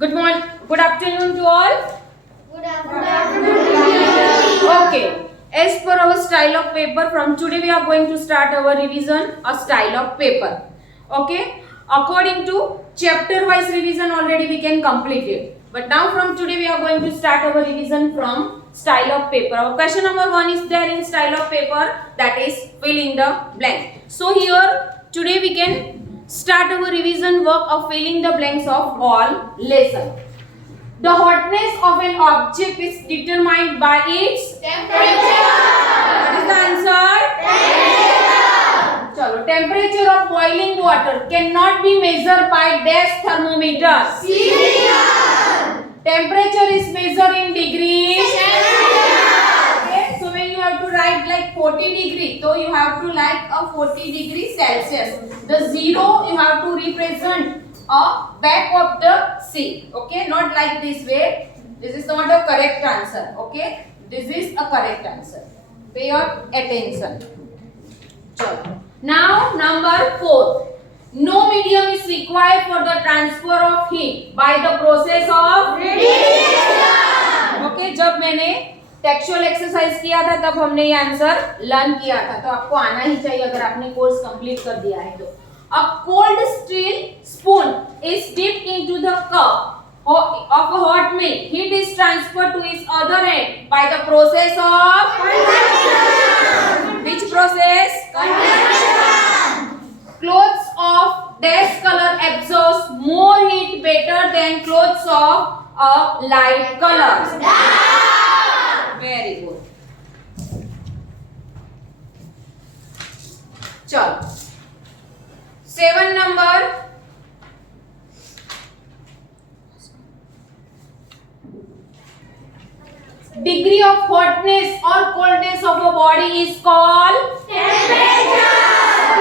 Good morning. Good afternoon to all. Good afternoon. Okay. As per our style of paper, from today we are going to start our revision of style of paper. Okay. According to chapter wise revision already we can complete it. But now from today we are going to start our revision from style of paper. Our question number 1 is there in style of paper, that is fill in the blank. So here today we can start our revision work of filling the blanks of all lesson. The hotness of an object is determined by its Temperature. What is the answer? Temperature. Chalo, temperature of boiling water cannot be measured by dash thermometer. Celsius. Temperature is measured in degrees. Celsius. Okay, so when you have to write like 40 degree, so you have to write a 40 degree Celsius. The zero you have to represent a back of the C. Okay, not like this way. This is not a correct answer. Okay, this is a correct answer. Pay your attention. Chalo. Now number 4. No medium is required for the transfer of heat by the process of Radiation. Okay, जब मैंने textual exercise किया था तब हमने ये answer learn किया था, तो आपको आना ही चाहिए अगर आपने कोर्स कंप्लीट कर दिया है तो. A cold steel spoon is dipped into the cup of a hot milk. Heat is transferred to its other end by the process of Convection. which process? Convection. Clothes of dash color absorbs more heat better than clothes of a light color. Very good. चलो 7 number. Degree of hotness or coldness of a body is called Temperature.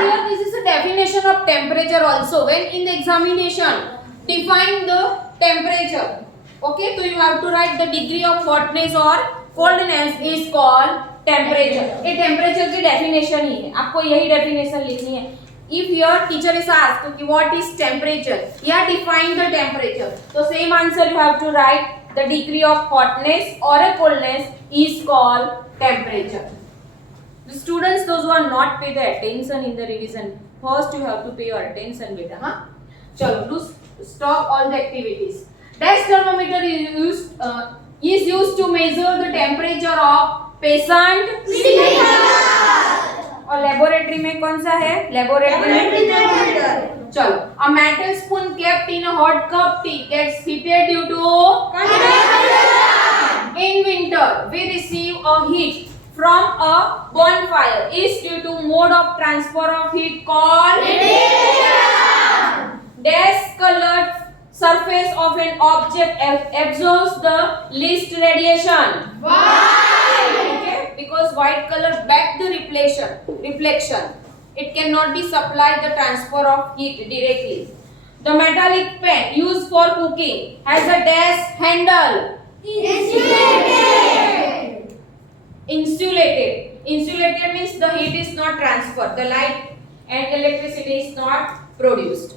Here this is a definition of temperature also. When in the examination define the temperature. Okay, so you have to write the degree of hotness or coldness is called temperature. ये temperature की definition ही है, आपको यही definition लिखनी है. If your teacher is asked what is temperature, yeah, define the temperature. So same answer you have to write. The degree of hotness or a coldness is called temperature. The students, those who are not pay the attention in the revision, first you have to pay your attention, beta. Huh? Chalo, do stop all the activities. Dash thermometer is used to measure the temperature of patient. और laboratory में कौन सा है? Laboratory में चलो. A metal spoon kept in a hot cup tea gets heated due to in winter we receive a heat from a bonfire is due to mode of transfer of heat called Radiation. dash colored surface of an object absorbs the least radiation. Why? Okay, because white color back the reflection. It cannot be supplied the transfer of heat directly. The metallic pan used for cooking has a dash handle. Insulated. Insulated means the heat is not transferred, the light and electricity is not produced.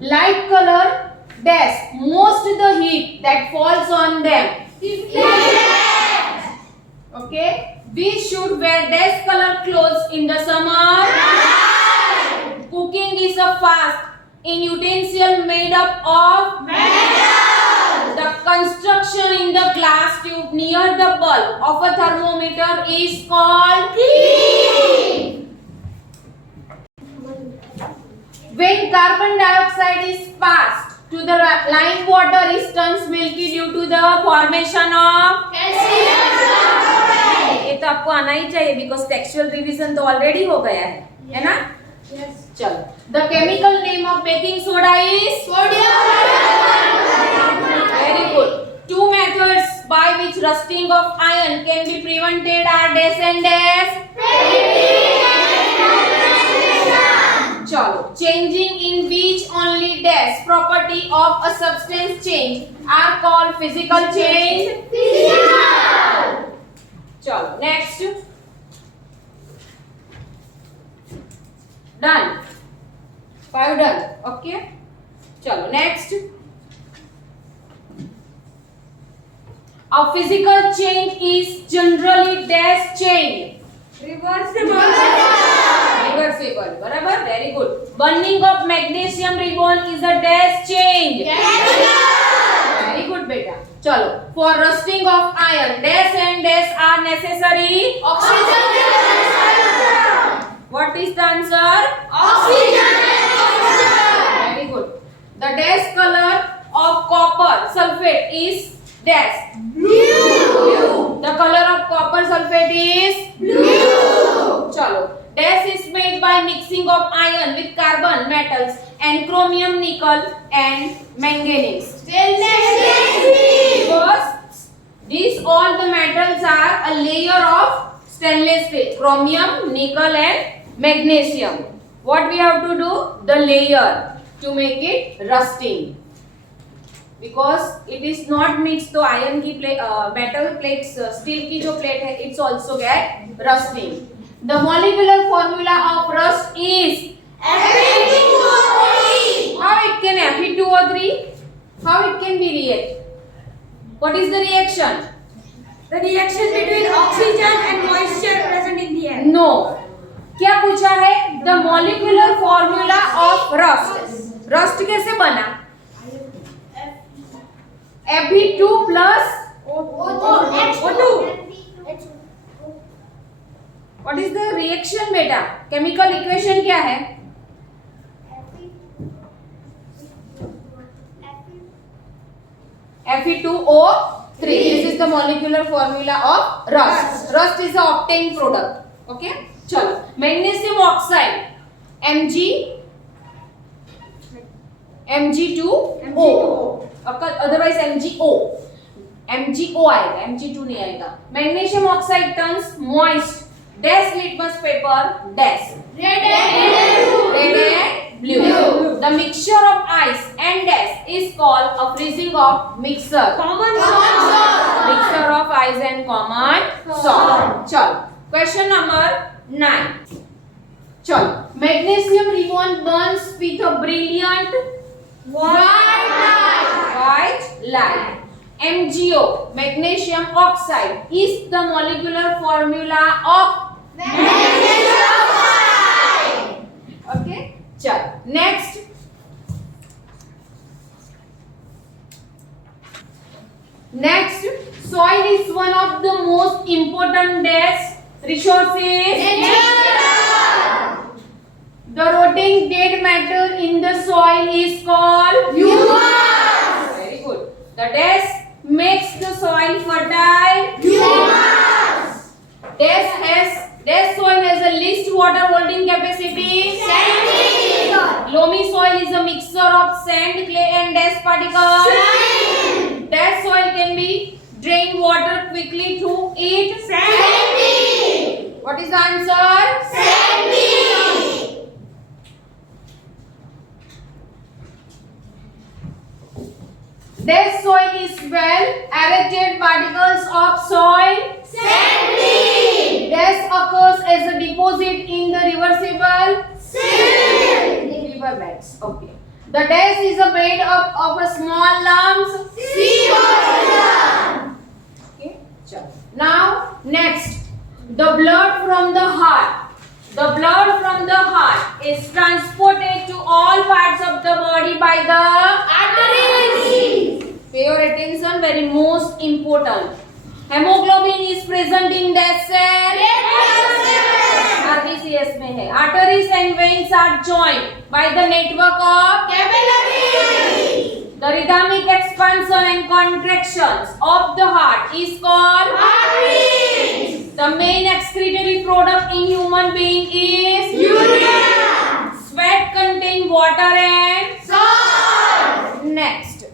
Light color dash most the heat that falls on them. Okay, we should wear dash color clothes in the summer. Cooking is a fast in utensil made up of Metal. the construction in the glass tube near the bulb of a thermometer is called Key. when carbon dioxide is passed to the lime water it turns milky due to the formation of ये तो आपको आना ही चाहिए because textual revision तो already हो गया है ना? Yes. चलो. The chemical name of baking soda is Sodium. very good. Two methods by which rusting of iron can be prevented are dash and dash. चलो. Changing in which only dash property of a substance change are called physical change. Physical. चलो. Next. Done. 5 done. Okay. चलो next. A physical change is generally dash change. Reversible. Reversible. बराबर. Very good. Burning of magnesium ribbon is a dash change. Very good बेटा. चलो. For rusting of iron, dash and dash are necessary. Oxygen. What is the answer? Oxygen. Very good. The dash color of copper sulfate is dash. Blue. The color of copper sulfate is Blue. chalo. Dash is made by mixing of iron with carbon metals and chromium, nickel and manganese. Stainless steel. Because these all the metals are a layer of stainless steel, chromium, nickel and magnesium. What we have to do? The layer to make it rusting. Because it is not mixed, तो iron की metal plates, steel की जो plate है, it's also get rusting. The molecular formula of rust is Fe2O3. how it can Fe2O3? How it can be react? What is the reaction? The reaction between oxygen and moisture present in the air. No. क्या पूछा है? The molecular formula of rust. Rust कैसे बना? Fe2 plus O2. what is the reaction बेटा? Chemical equation क्या है? Fe2O3. This is the molecular formula of rust. Rust is the obtained product. Okay? चलो. Magnesium oxide Mg2O. Otherwise MgO. MgO आएगा, Mg2 नहीं आएगा. Magnesium oxide turns moist. Dash litmus paper dash. Red and Blue. The mixture of ice and dash is called a freezing of mixture. common Mixture of ice and common salt. चलो. Question number 9. चलो. Magnesium ribbon burns with a brilliant white light. MgO, magnesium oxide, is the molecular formula of magnesium oxide. okay. चलो. Next. Next, soil is one of the most important dash resources. The rotting dead matter in the soil is called Humus. Very good. The dash makes the soil fertile. Humus. Dash soil has a least water holding capacity. Sandy. Loamy soil is a mixture of sand, clay and dash particles. Sand. Dash soil can be drain water quickly through it. Sandy. What is the answer? Sandy. Dash soil is well aerated particles of soil. Sandy. Dash occurs as a deposit in the reversible Silt. riverbeds. Okay. The dash is a made up of a small lumps. Seawater. Okay. Chalo. Now next, the blood from the heart. The blood from the heart is transported to all parts of the body by the Arteries. Pay your attention, very most important. Hemoglobin is present in dash cell. RBCS में है. Arteries and veins are joined by the network of Capillaries. the rhythmic expansion and contractions of the heart is called Heartbeats. the main excretory product in human being is Urea. sweat contain water and Salt. next.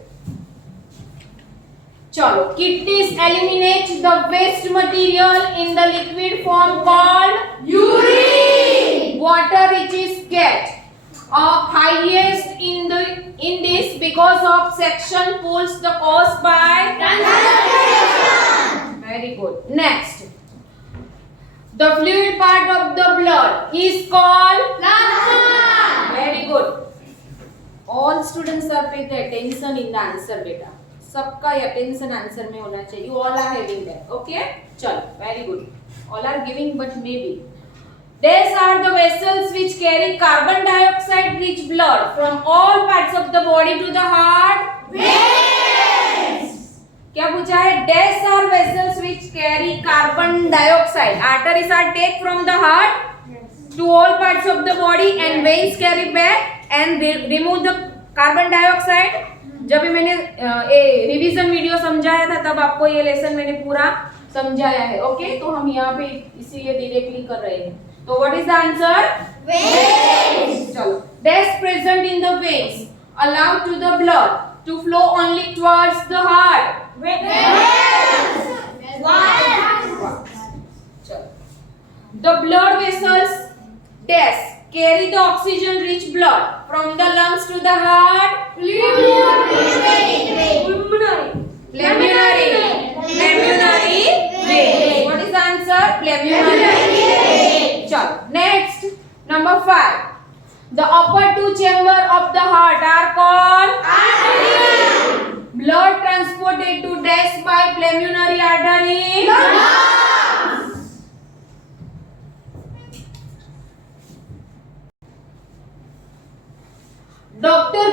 चलो. Kidneys eliminate the waste material in the liquid form called Urine. water reaches get highest in this because of section pulls the caused by Transpiration. very good. Next, the fluid part of the blood is called Plasma. very good. students are pay the attention in the answer beta. सबका attention answer में होना चाहिए. You all are having that. Okay? चलो, very good. All are giving, but maybe. These are the vessels which carry carbon dioxide rich blood from all parts of the body to the heart. क्या पूछा है? These are vessels which carry carbon dioxide. Arteries are take from the heart to all parts of the body and veins carry back and remove the carbon dioxide. जब भी मैंने revision video समझाया था तब आपको ये लेसन मैंने पूरा समझाया है. ओके, तो हम यहाँ पे इसीलिए डायरेक्टली कर रहे हैं. तो what is the answer? Veins. चलो, that's present in the veins allow to the blood to flow only towards the heart. The blood vessels dash carry the oxygen rich blood from the lungs to the heart. Pulmonary vein. What is the answer? Pulmonary vein. Chalo, next, number 5. The upper two chamber of the heart are called artery. Blood transported to dash by pulmonary artery. Doctor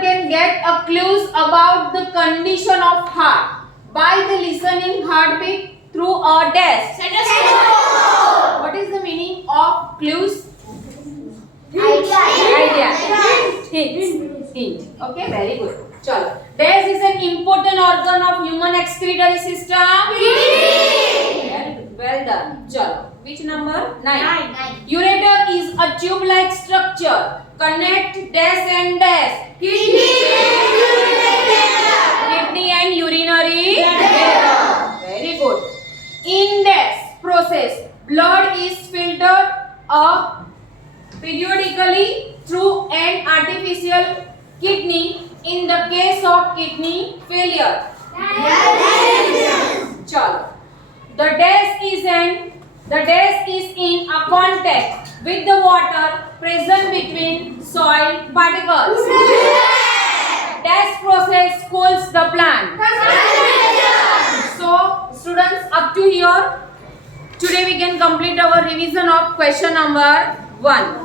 can get a clues about the condition of heart by the listening heartbeat through a dash. What is the meaning of clues? Idea. Hint. Okay, very good. Chalo. Dash is an important organ of human excretory system. Well done. Chalo. Which number? 9. Ureter is a tube-like structure. Connect dash and dash. Kidney and urinary bladder. Very good. In dash process, blood is filtered periodically through an artificial kidney in the case of kidney failure. Chalo. The dash is in a contact with the water present between soil particles. Dash process cools the plant. So, students, up to here, today we can complete our revision of question number 1.